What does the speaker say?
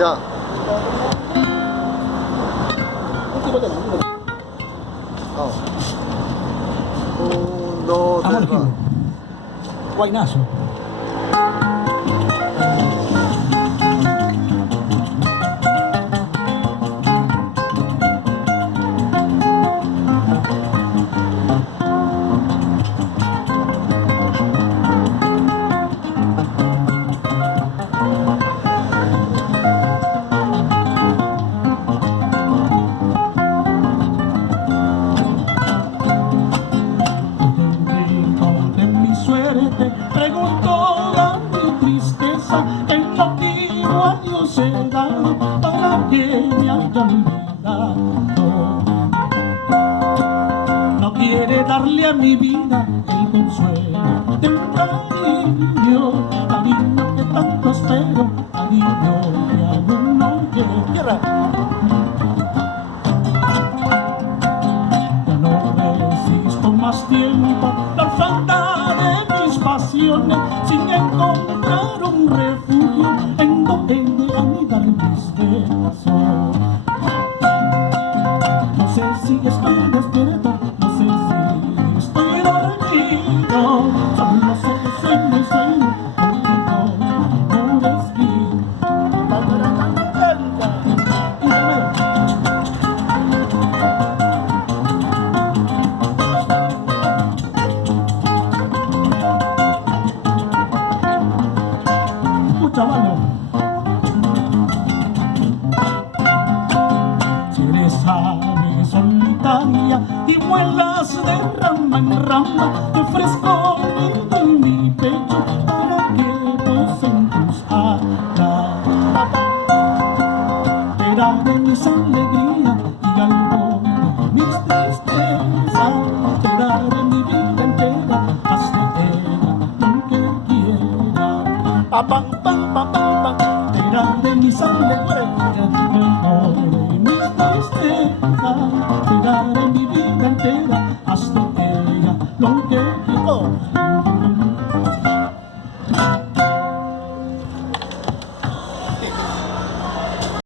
Ya. Oh. Un, dos, Vamos tres, va. Guaynazo. De mi suerte preguntó a mi tristeza el motivo a Dios he dado para que me haya olvidado. No quiere darle a mi vida el consuelo de un cariño, cariño que tanto espero, cariño que aún no llega. Ya no resisto más tiempo la orfandad de mis pasiones, sin encontrar un refugio en donde anidar mis besos. No sé si estoy despierto, no sé si estoy dormido, solo sé que sueño y sueño contigo, no desvío. Escucha, mano. Si eres ave solitaria y vuelas de rama en rama, te ofrezco nido en mi pecho para que posen tus alas. Será de mis alegrías y algo de mis tristezas, será de mi vida entera, haz de ella lo que quiera. Pa pam pam pam pam pam, será de mis alegrías y algo de mis tristezas, será de mi vida entera, haz de ella lo que quiera.